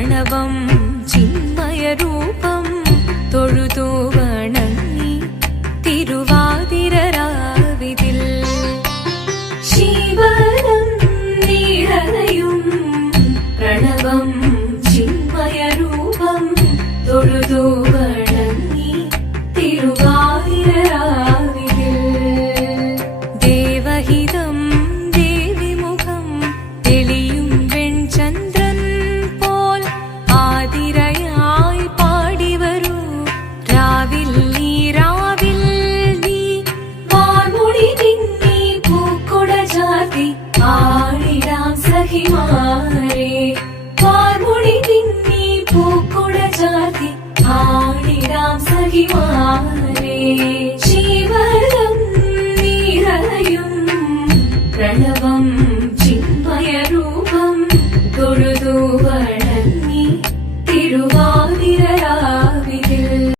പ്രണവം ചിന്മയരൂപം തൊഴുതു വണങ്ങി തിരുവാതിരരാവിതിൽ ശിവനം നീളനയും പ്രണവം ചിന്മയരൂപം തൊഴുതു വണങ്ങി തിരുവാതിരരാവിതിൽ ദേവഹിതം ദേവിമുഖം തെളിയും വെൺചന്ദ്രൻ പോൽ ആതിരയായി പാടിവരൂ രാവിൽ നീ വാൻമുടി നിന്നി പൂക്കുട ചാർത്തി ആടിടാം സഖിമാ